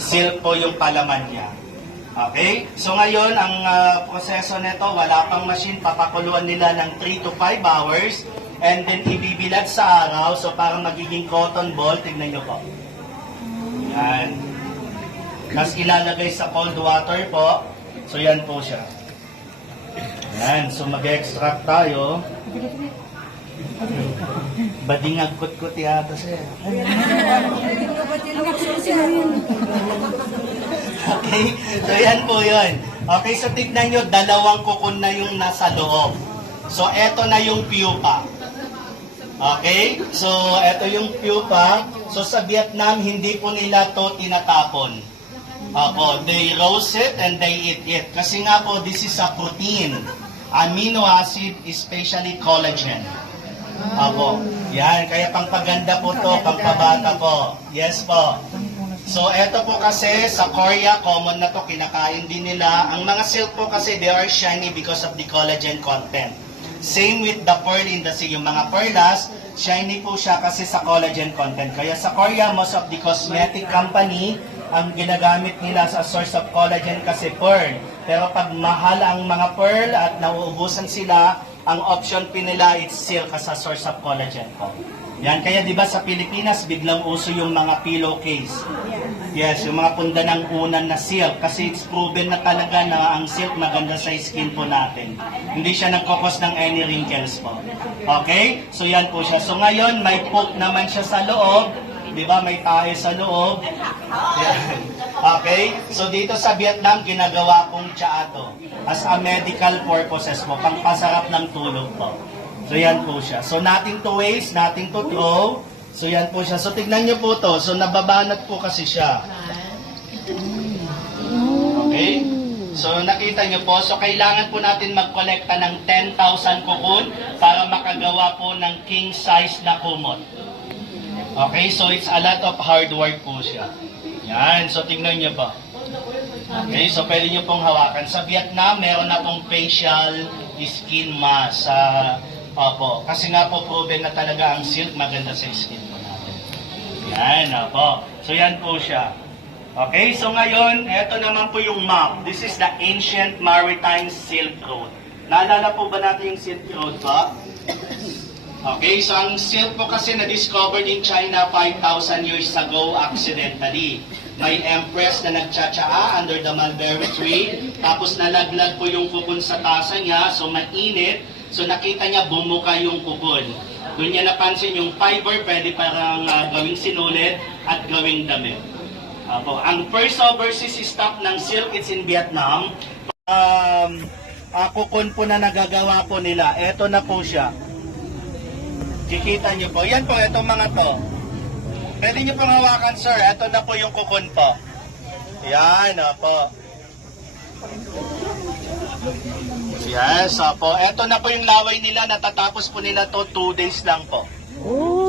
silk po yung palaman niya. Okay? So ngayon, ang proseso nito, wala pang machine, papakuluan nila ng 3 to 5 hours and then ibibilad sa araw. So parang magiging cotton ball, tignan nyo po. Yan. Tapos ilalagay sa cold water po. So yan po siya. Yan. So mag-extract tayo. Bading agkut-kut yata siya. Okay? So yan po yun. Okay, so tignan nyo, dalawang kukun na yung nasa loob. So eto na yung pupa. Okay? So eto yung pupa. So sa Vietnam, hindi po nila to tinatapon. Opo, they roast it and they eat it. Kasi nga po, this is a protein. Amino acid, especially collagen. Opo. Yan, kaya pangpaganda po to, pangpabata po. Yes po. So, eto po kasi sa Korea, common na to, kinakain din nila. Ang mga silk po kasi, they are shiny because of the collagen content. Same with the pearl in the sea. Yung mga pearlas, shiny po siya kasi sa collagen content. Kaya sa Korea, most of the cosmetic company, ang ginagamit nila sa source of collagen kasi pearl. Pero pag mahal ang mga pearl at nauubusan sila, ang option pin nila is silk as a source of collagen po. Yan, kaya di ba sa Pilipinas, biglang uso yung mga pillowcase. Yes, yung mga punda ng unan na silk. Kasi it's proven na talaga na ang silk maganda sa skin po natin. Hindi siya nagkokos ng any wrinkles po. Okay? So yan po siya. So ngayon, may poke naman siya sa loob. Di ba? May tae sa loob. Yan. Okay? So dito sa Vietnam, ginagawa pong tsaa as a medical purposes po. Pangpasarap ng tulog po. So yan po siya. So nothing to waste, nothing to throw. So yan po siya. So tignan nyo po to. So nababanat po kasi siya. Okay? So nakita nyo po. So kailangan po natin magkolekta ng 10,000 cocoon para makagawa po ng king size na kumot. Okay? So it's a lot of hard work po siya. Yan. So tignan nyo po. Okay? So pwede nyo pong hawakan. Sa Vietnam, meron na pong facial skin mask. Opo. Kasi nga po proven na talaga ang silk maganda sa skin po natin. Yan, opo. So yan po siya. Okay, so ngayon, eto naman po yung map. This is the ancient maritime Silk Road. Naalala po ba natin yung Silk Road po? Okay, so ang silk po kasi na-discovered in China 5,000 years ago accidentally. May empress na nagtsatsaa under the mulberry tree, tapos nalaglag po yung kukun sa tasa niya, so mainit. So nakita niya bumuka yung kukun. Doon niya napansin yung fiber pwede parang gawing sinulit at gawing damit. Ang first overseas stop ng silk is in Vietnam. Kukun po na nagagawa po nila. Ito na po siya. Kikita niyo po. Yan po, itong mga to. Pwede niyo pong hawakan, sir. Ito na po yung kukun po. Yan, po. Yes, po. Ito na po yung laway nila. Natatapos po nila to 2 days lang po.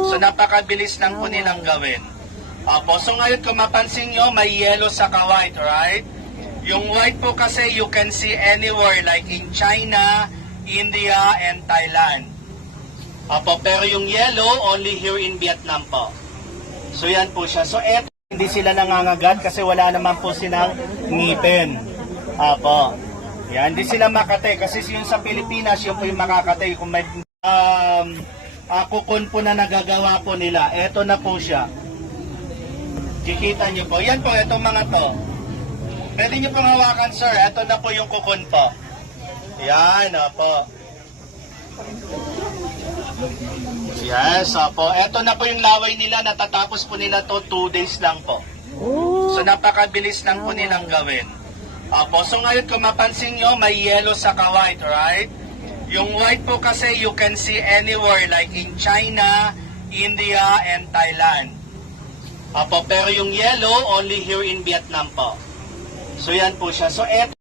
So napakabilis lang po nilang gawin. So ngayon kung mapansin nyo, may yellow sa white, right? Yung white po kasi you can see anywhere like in China, India, and Thailand. Pero yung yellow, only here in Vietnam po. So yan po siya. So eto, hindi sila nangangagat kasi wala naman po silang ngipin. Yan, hindi sila makate kasi yung sa Pilipinas, yung po yung makakate. Kung may kukun po na nagagawa po nila, eto na po siya. Kikita nyo po. Yan po, itong mga to. Pwede nyo pong hawakan, sir. Eto na po yung kukun po. Yan, po. Yes, po. Eto na po yung laway nila. Natatapos po nila to 2 days lang po. So napakabilis lang po nilang gawin. So ngayon kung mapansin nyo, may yellow sa white, right? Yung white po kasi you can see anywhere like in China, India, and Thailand. Pero yung yellow, only here in Vietnam po. So yan po siya. So eto